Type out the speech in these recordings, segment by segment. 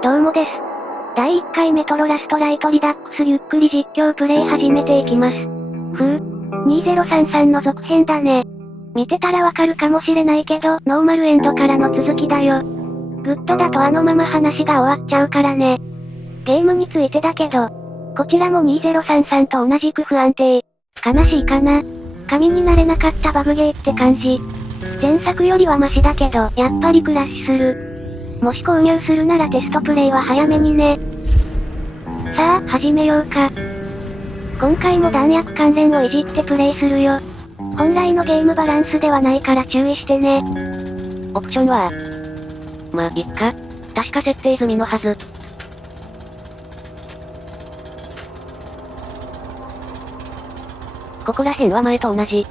どうもです。第1回メトロラストライトリダックスゆっくり実況プレイ始めていきます。2033の続編だね。見てたらわかるかもしれないけど、ノーマルエンドからの続きだよ。グッドだとあのまま話が終わっちゃうからね。ゲームについてだけど、こちらも2033と同じく不安定。悲しいかな。神になれなかったバグゲーって感じ。前作よりはマシだけど、やっぱりクラッシュする。もし購入するならテストプレイは早めにね。さあ、始めようか。今回も弾薬関連をいじってプレイするよ。本来のゲームバランスではないから注意してね。オプションはまあ、いっか。確か設定済みのはず。ここら辺は前と同じ。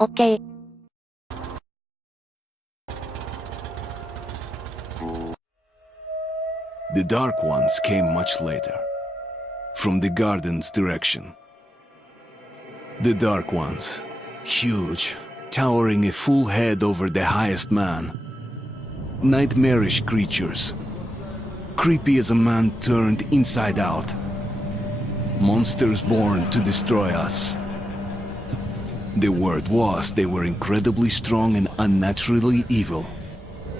オッケー。The Dark Ones came much later, from the garden's direction. The Dark Ones, huge, towering a full head over the highest man. Nightmarish creatures, creepy as a man turned inside out. Monsters born to destroy us. The word was they were incredibly strong and unnaturally evil.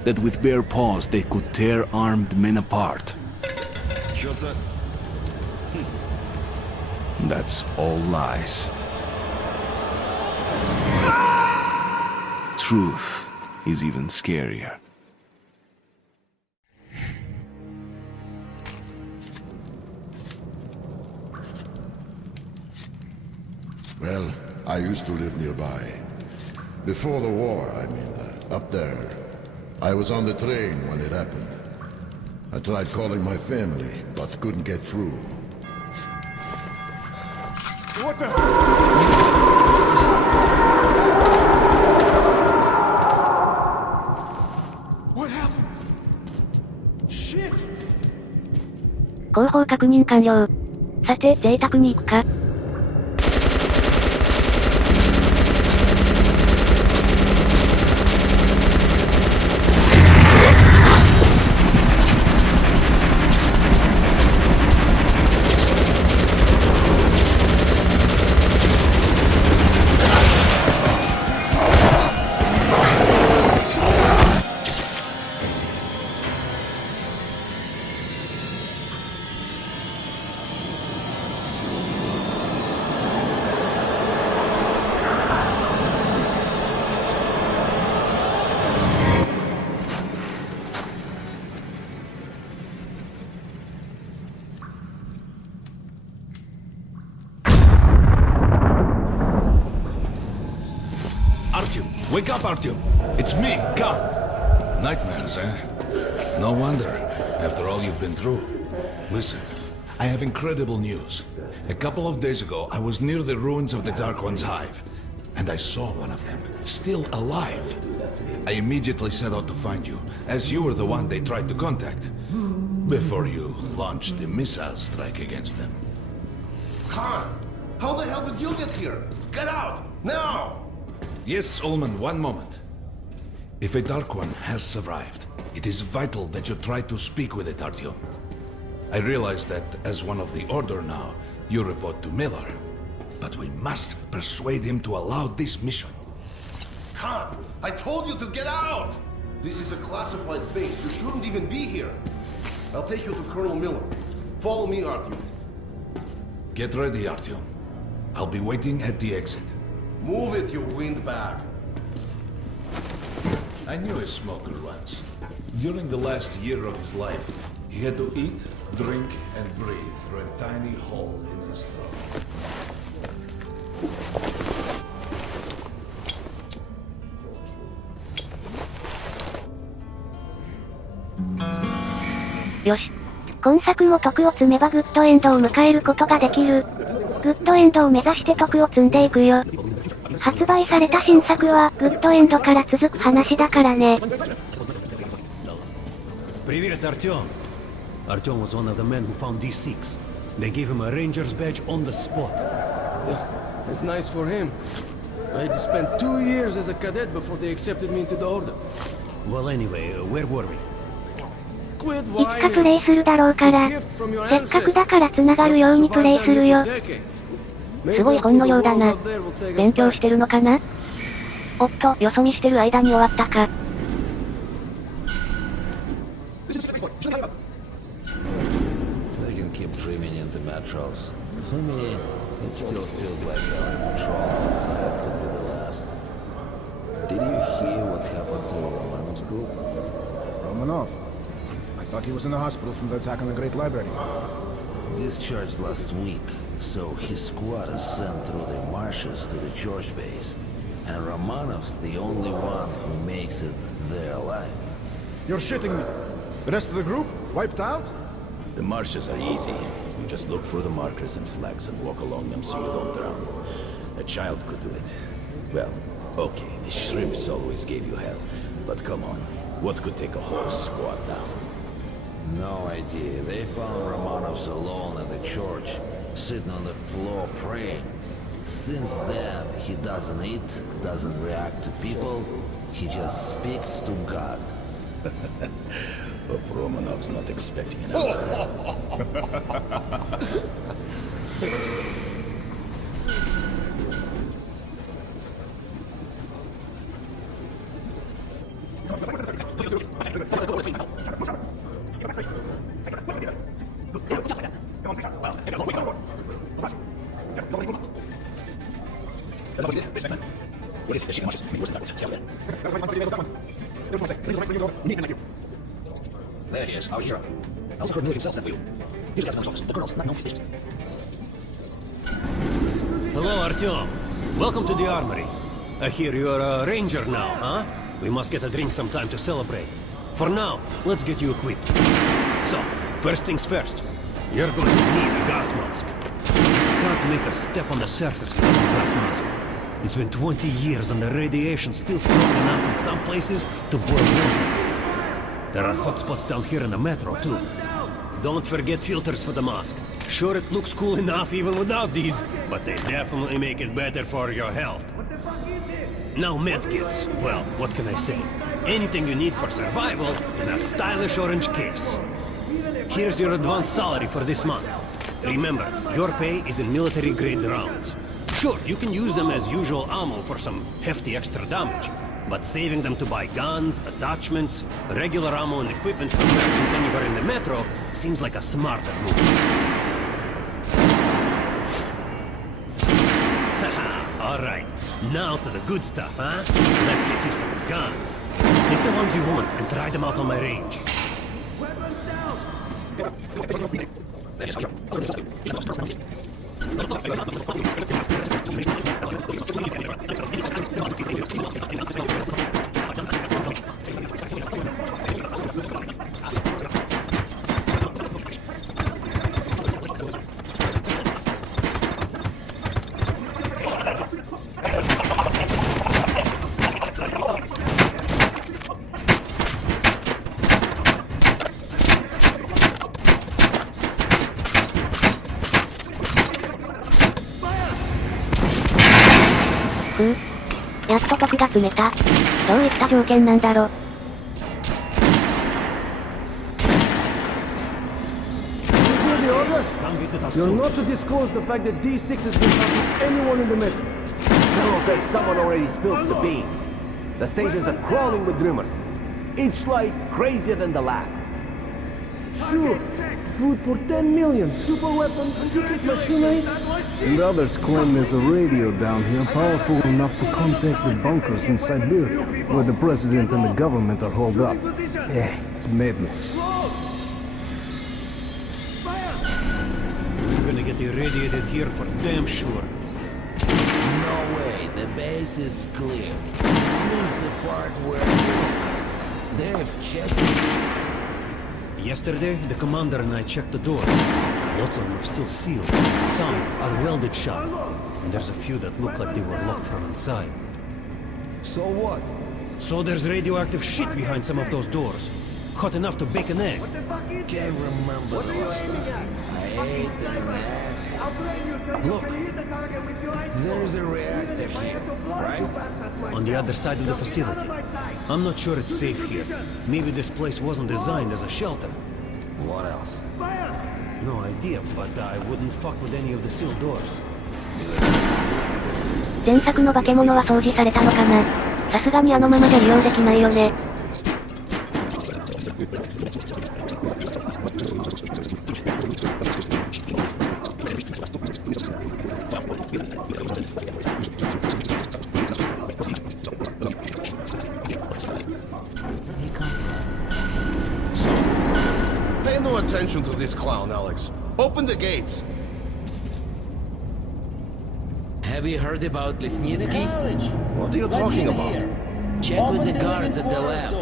That with bare paws they could tear armed men apart. That's all lies. Truth is even scarier. Well, I used to live nearby. Before the war, up there. I was on the train when it happened. I tried calling my family, but couldn't get through. What the? What happened? Shit! 後方確認完了。さて、贅沢に行くか。Wake up, Artyom! It's me, Khan! Nightmares, eh? No wonder, after all you've been through. Listen, I have incredible news. A couple of days ago, I was near the ruins of the Dark One's hive, and I saw one of them, still alive. I immediately set out to find you, as you were the one they tried to contact, before you launched the missile strike against them. Khan! How the hell did you get here? Get out! Now! Yes, Ullman, one moment. If a Dark One has survived, it is vital that you try to speak with it, Artyom. I realize that, as one of the Order now, you report to Miller. But we must persuade him to allow this mission. Khan! I told you to get out! This is a classified base. You shouldn't even be here. I'll take you to Colonel Miller. Follow me, Artyom. Get ready, Artyom. I'll be waiting at the exit. Move it, you windbag. I knew a smoker once. During the last year of his life, he had to eat, drink, and breathe through a tiny hole in his throat. よし。今作も徳を積めばグッドエンドを迎えることができる。グッドエンドを目指して徳を積んでいくよ。発売された新作はグッドエンドから続く話だからね。Привет, Артём. Артёm was one of the men who found these Sikhs. They gave him a ranger's badge on the spot. It's nice for him. I had to spend 2 years as a cadet before they accepted me into the order. Well, anyway, where were we? Quit いつかプレイするだろうから、せっかくだから繋がるようにプレイするよ。すごい本のようだな。勉強してるのかな？おっと、よそ見してる間に終わったか。They can keep dreaming in the metros. For me, it still feels like our patrol outside could be the last. Did you hear what happened to Romanov's group? Romanov? I thought he was in the hospital from the attack on the Great Library. Discharged last week, so his squad is sent through the marshes to the George base. And Romanov's the only one who makes it there alive. You're shitting me. The rest of the group? Wiped out? The marshes are easy. You just look for the markers and flags and walk along them so you don't drown. A child could do it. Well, okay, the shrimps always gave you hell. But come on, what could take a whole squad down? No idea. They found Romanov's alone at the church, sitting on the floor praying. Since then, he doesn't eat, doesn't react to people. He just speaks to God. But Romanov's not expecting an answer. There he is, our hero. Also, Colonel himself sent for you. He's got to office. The colonel's not known for his stations. Hello, Artyom. Welcome to the armory. I hear you're a ranger now, huh? We must get a drink sometime to celebrate. For now, let's get you equipped. So, first things first. You're going to need a gas mask. You can't make a step on the surface without a gas mask. It's been 20 years and the radiation's still strong enough in some places to boil water. There are hot spots down here in the metro, too. Don't forget filters for the mask. Sure, it looks cool enough even without these, but they definitely make it better for your health. Now medkits. Well, what can I say? Anything you need for survival in a stylish orange case. Here's your advance salary for this month. Remember, your pay is in military-grade rounds. Sure, you can use them as usual ammo for some hefty extra damage, but saving them to buy guns, attachments, regular ammo and equipment for merchants anywhere in the metro seems like a smarter move. Haha, alright. Now to the good stuff, huh? Let's get you some guns. Take the ones you want and try them out on my range.やっと徳が積めた。どういった条件なんだろ。You're not to disclose the fact that D6 has been found with anyone in the metro. Colonel says someone already spilled the beans. The stations are crawling with rumors. Each lie crazier than the last. Sure, food for 10 million, super weapons, secret machinery. And others claim there's a radio down here powerful enough to contact the bunkers in Siberia, where the president and the government are holed up. Yeah, it's madness. We're gonna get irradiated here for damn sure. No way, the base is clear. Here's the part where they've checked. Yesterday, the commander and I checked the doors. Lots of them are still sealed. Some are welded shut. And there's a few that look like they were locked from inside. So what? So there's radioactive shit behind some of those doors. Hot enough to bake an egg. Can't remember the last time I ate an egg. Look, there's a reactor here, right? On the other side of the facility. I'm not sure it's safe here. Maybe this place wasn't designed as a shelter. What else? No idea, but I wouldn't fuck with any of the sealed doors. 前作の化け物は掃除されたのかな。さすがにあのままで利用できないよね。Pay no attention to this clown, Alex. Open the gates. Have you heard about Lesnitsky? What are you talking about? Check with the guards at the lab.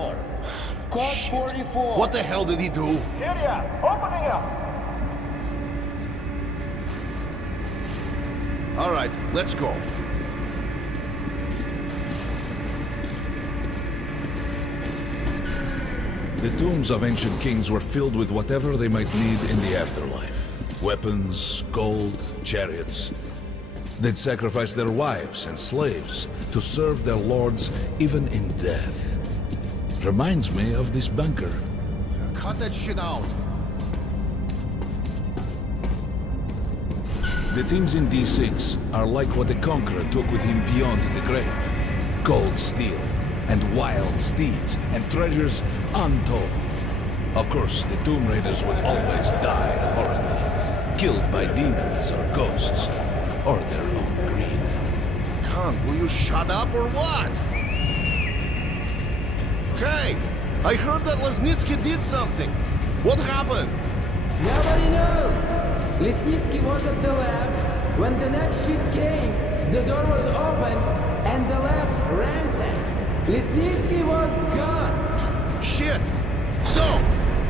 Shit. What the hell did he do? All right, let's go. The tombs of ancient kings were filled with whatever they might need in the afterlife. Weapons, gold, chariots. They'd sacrifice their wives and slaves to serve their lords even in death. Reminds me of this bunker. Cut that shit out. The things in D6 are like what the Conqueror took with him beyond the grave. Gold steel, and wild steeds, and treasures untold. Of course, the Tomb Raiders would always die horribly, killed by demons or ghosts, or their own greed. Khan, will you shut up or what? Hey! I heard that Lesnitsky did something. What happened? Nobody knows. Lesnitsky was at the lab. When the next shift came, the door was open and the lab ransacked. Lesnitsky was gone. Shit! So,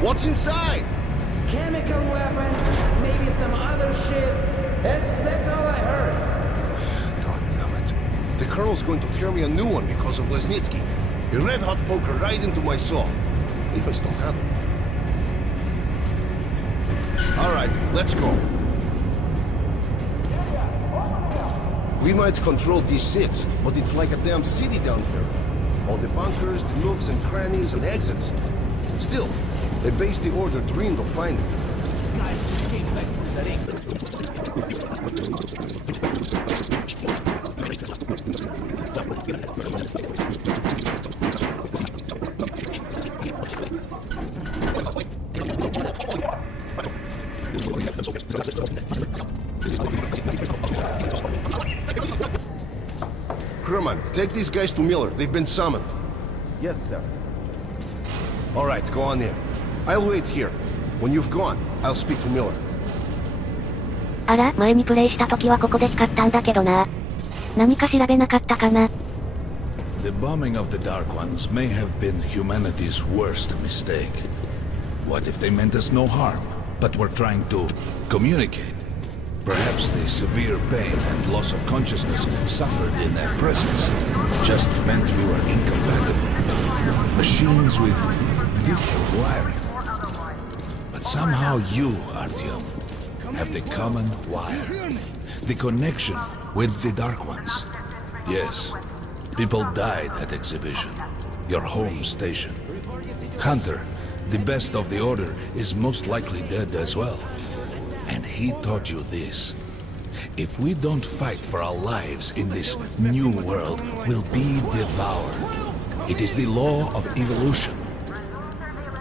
what's inside? Chemical weapons, maybe some other shit. That's all I heard. God damn it. The Colonel's going to tear me a new one because of Lesnitsky. A red-hot poker right into my soul. If I still have it. Alright, let's go. We might control D6, but it's like a damn city down here. All the bunkers, the nooks and crannies and exits. Still, they base the order dreamed of finding. Guys just came back from the ring. Crewman, take these guys to Miller. They've been summoned. Yes, sir. All right, go on in. I'll wait here. When you've gone, I'll speak to Miller. あら、前にプレイした時はここで光ったんだけどな。何か調べなかったかな。The bombing of the Dark Ones may have been humanity's worst mistake. What if they meant us no harm, but were trying to communicate? Perhaps the severe pain and loss of consciousness suffered in their presence just meant we were incompatible. Machines with different wiring. But somehow you, Artyom, have the common wire. The connection with the Dark Ones. Yes, people died at exhibition. Your home station. Hunter, the best of the Order, is most likely dead as well. And he taught you this. If we don't fight for our lives in this new world, we'll be devoured. It is the law of evolution.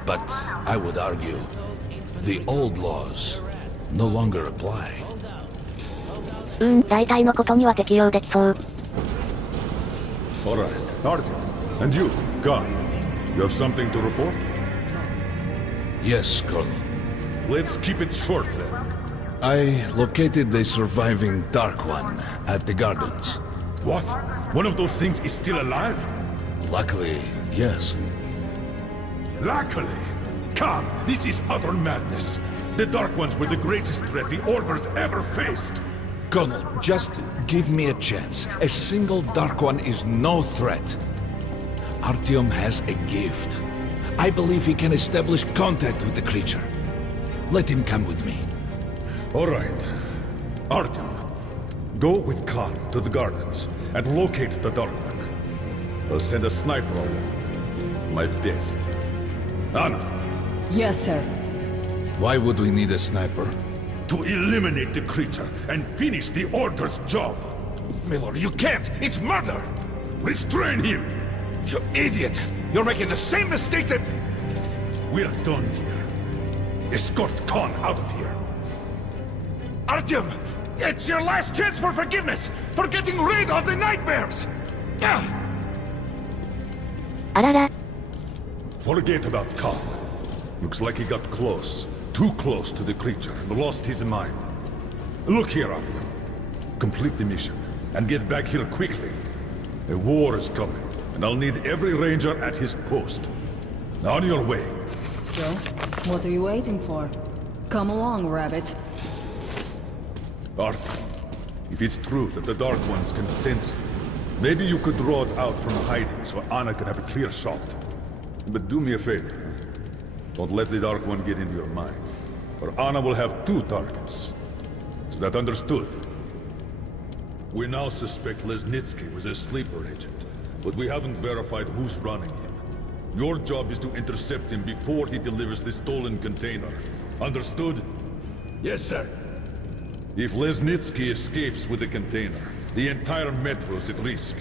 But I would argue, the old laws no longer apply. 大体のことには適用できそう。All right, Artyom. And you, Khan. You have something to report? Yes, Colonel. Let's keep it short then. I located the surviving Dark One at the gardens. What? One of those things is still alive? Luckily, yes. Luckily? Khan, this is utter madness. The Dark Ones were the greatest threat the Order's ever faced. Colonel, just give me a chance. A single Dark One is no threat. Artyom has a gift. I believe he can establish contact with the creature. Let him come with me. All right. Artyom, go with Khan to the gardens and locate the Dark One. I'll send a sniper along. My best. Anna. Yes, sir. Why would we need a sniper? To eliminate the creature and finish the Order's job. Miller, you can't! It's murder! Restrain him! You idiot! You're making the same mistake that... We're done here. Escort Khan out of here. Artyom! It's your last chance for forgiveness! For getting rid of the nightmares! Arara. Forget about Khan. Looks like he got close. Too close to the creature and lost his mind. Look here, Artyom. Complete the mission and get back here quickly. A war is coming, and I'll need every ranger at his post. On your way. So, what are you waiting for? Come along, Rabbit. Artyom, if it's true that the Dark Ones can sense you, maybe you could draw it out from hiding so Anna can have a clear shot. But do me a favor. Don't let the Dark One get into your mind, or Anna will have 2 targets. Is that understood? We now suspect Lesnitsky was a sleeper agent, but we haven't verified who's running him. Your job is to intercept him before he delivers the stolen container. Understood? Yes, sir. If Lesnitsky escapes with the container, the entire metro's at risk.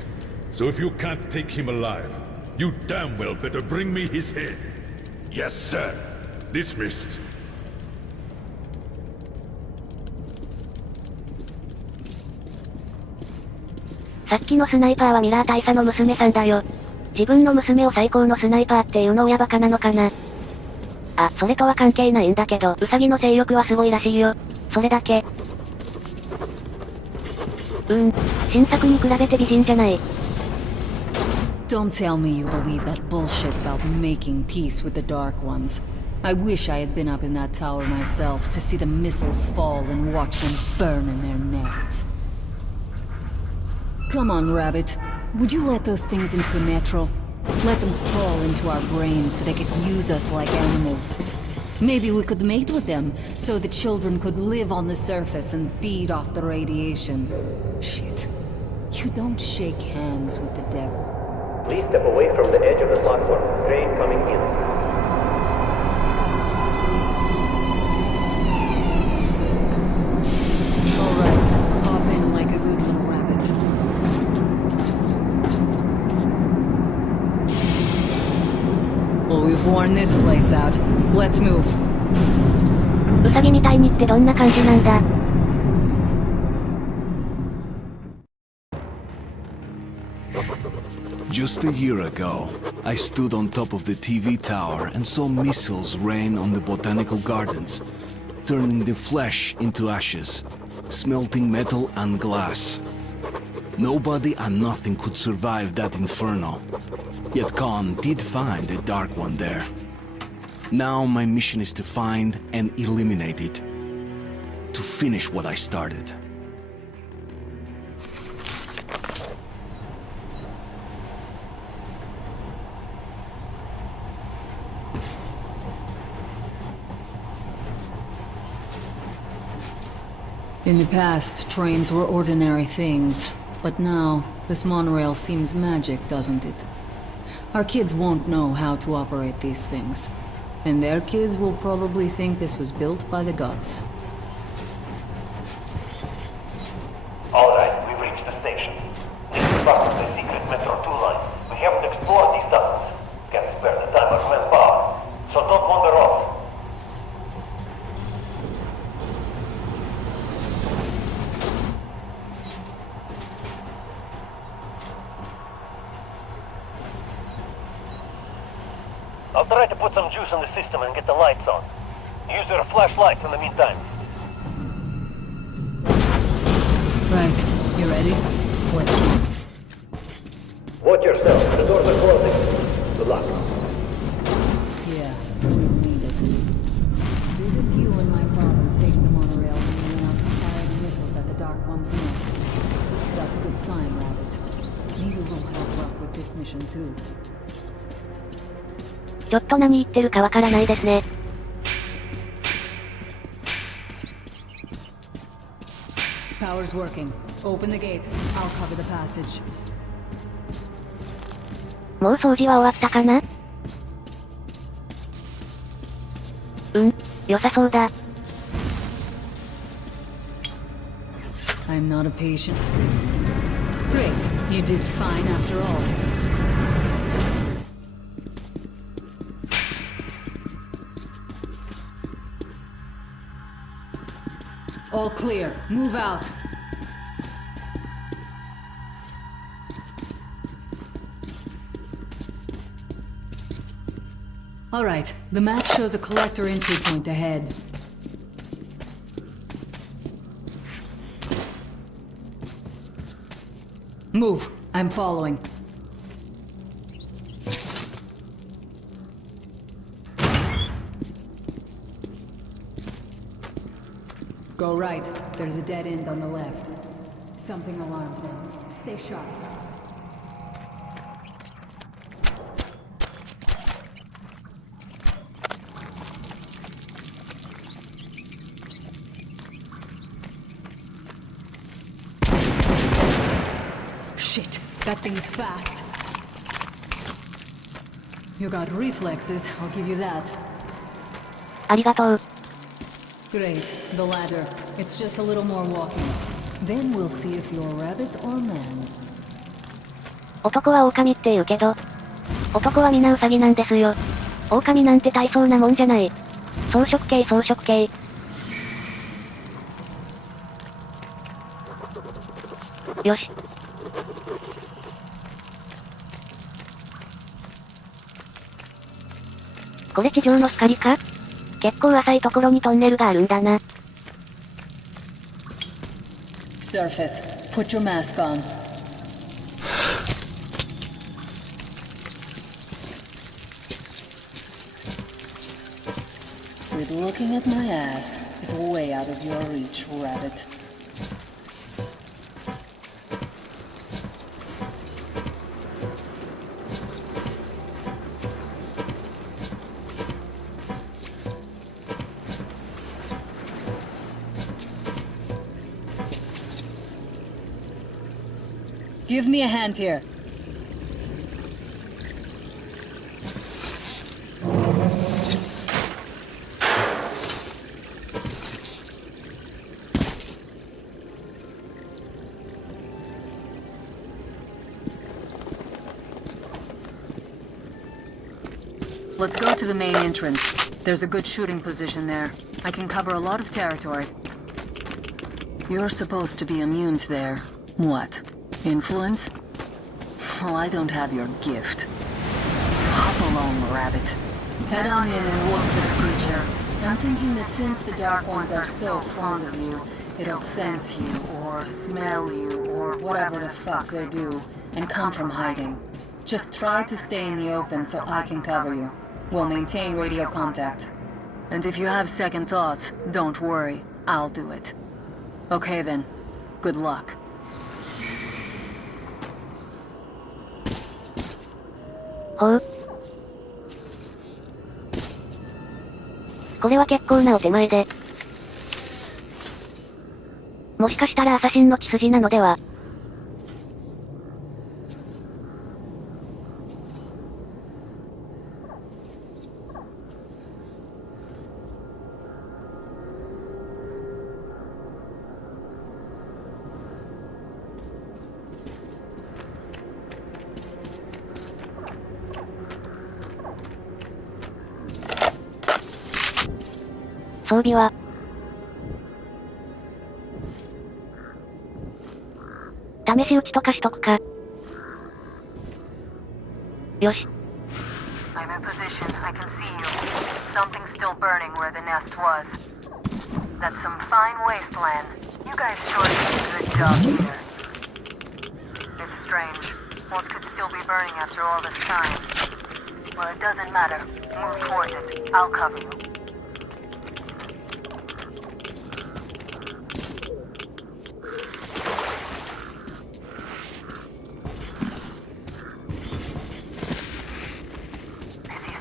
So if you can't take him alive, you damn well better bring me his head. Yes, sir. Dismissed. さっきのスナイパーはミラー大佐の娘さんだよ。自分の娘を最高のスナイパーっていうの親バカなのかな。あ、それとは関係ないんだけど、ウサギの性欲はすごいらしいよ。それだけ。新作に比べて美人じゃない。Don't tell me you believe that bullshit about making peace with the Dark Ones. I wish I had been up in that tower myself to see the missiles fall and watch them burn in their nests. Come on, Rabbit. Would you let those things into the metro? Let them crawl into our brains so they could use us like animals. Maybe we could mate with them, so the children could live on the surface and feed off the radiation. Shit. You don't shake hands with the devil. Please step away from the edge of the platform. Train coming in. Alright, hop in like a good little rabbit. Well, we've worn this place out. Let's move. ウサギみたいにってどんな感じなんだ。Just a year ago, I stood on top of the TV tower and saw missiles rain on the botanical gardens, turning the flesh into ashes, smelting metal and glass. Nobody and nothing could survive that inferno. Yet Khan did find a Dark One there. Now my mission is to find and eliminate it. To finish what I started. In the past, trains were ordinary things. But now, this monorail seems magic, doesn't it? Our kids won't know how to operate these things. And their kids will probably think this was built by the gods. Alright, we've reached the station. This is part of the secret Metro 2 line. We haven't explored these tunnels. Can't spare the time or manpower. So don't wander off. I'll try to put some juice on the system and get the lights on. Use your flashlights in the meantime. Right, you ready? Let's move. Watch yourself, the doors are closing. Good luck. Yeah, we need it. Do that you and my father take the monorail and we went out to fire the missiles at the Dark One's nest. That's a good sign, Rabbit. Maybe we'll have luck with this mission too. ちょっと何言ってるかわからないですね。tower's working. Open the gate. I'll cover the passage. もう掃除は終わったかな？良さそうだ。I'm not a patient. Great. You did fine after all. All clear. Move out. All right. The map shows a collector entry point ahead. Move. I'm following. Go right. There's a dead end on the left. Something alarmed him. Stay sharp. Shit, that thing's fast. You got reflexes, I'll give you that. ありがとう。Great, the ladder. It's just a little more walking. Then we'll see if you're rabbit or man. 男は狼って言うけど、男は皆ウサギなんですよ。狼なんて大層なもんじゃない。草食系草食系。よし。これ地上の光か？結構浅いところにトンネルがあるんだな。Surface, put your mask on. Quit looking at my ass. It's way out of your reach, rabbit. Give me a hand here. Let's go to the main entrance. There's a good shooting position there. I can cover a lot of territory. You're supposed to be immune to their... what? Influence? Well, I don't have your gift. So hop along, rabbit. Head on in and look for the creature. I'm thinking that since the Dark Ones are so fond of you, it'll sense you, or smell you, or whatever the fuck they do, and come from hiding. Just try to stay in the open so I can cover you. We'll maintain radio contact. And if you have second thoughts, don't worry. I'll do it. Okay then. Good luck. ほう。これは結構なお手前で。もしかしたらアサシンの血筋なのでは。装備は試し撃ちとかしとくか。よし。I'm in position. I can see you. Something's still burning where the nest was. That's some fine wasteland. You guys sure did a good job here. It's strange. Most could still be burning after all this time. Well, it doesn't matter. Move towards it. I'll cover you.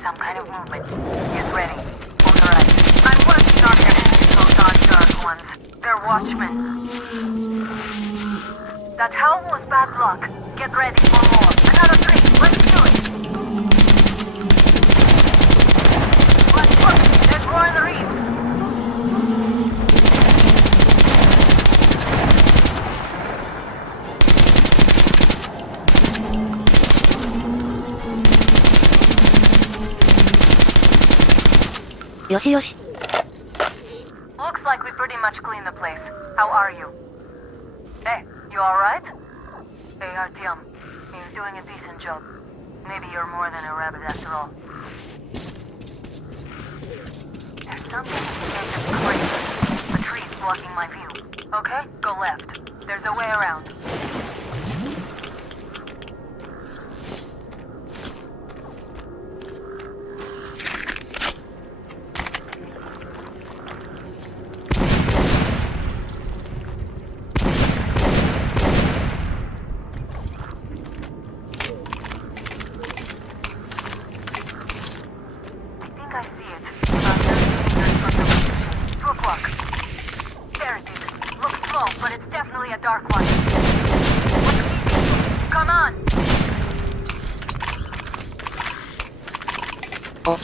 Some kind of movement. Get ready. On the right. I'm working on your enemies, those dark ones. They're watchmen. That howl was bad luck. Get ready for more. Another 3. Let's do it. Let's work. There's more in the reef. Yoshi yoshi. Looks like we pretty much cleaned the place. How are you? Hey, you alright? Hey, Artyom, you're doing a decent job. Maybe you're more than a rabbit after all. There's something in the edge of the crater. The tree's blocking my view. Okay, go left. There's a way around. I see it. About 30 meters from the location. 2 o'clock. There it is. Looks small, but it's definitely a dark one. What's keeping you? Come on! Oh.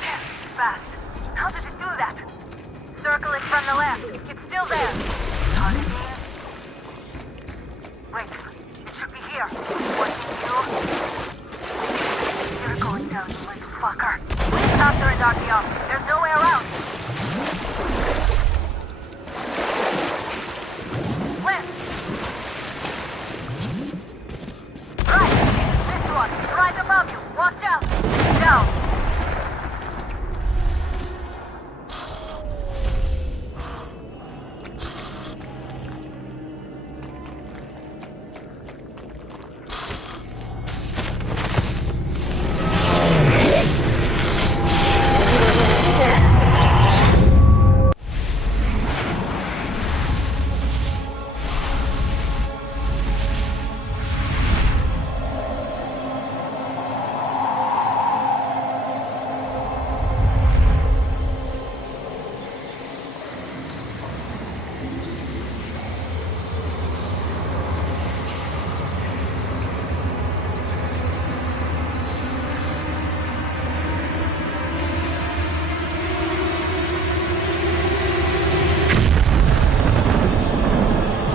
There, fast. How did it do that? Circle it from the left. It's still there. Continue. Wait, it should be here. What did you? You're going down, you little fucker. Please after it, Artyom. There's no way around. Left. Right. This one. Right above you. Watch out. Down.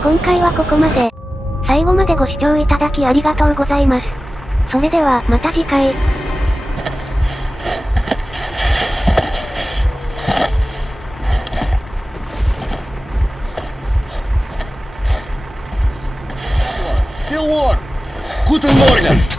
今回はここまで。最後までご視聴いただきありがとうございます。それではまた次回。Still warm. Guten Morgen.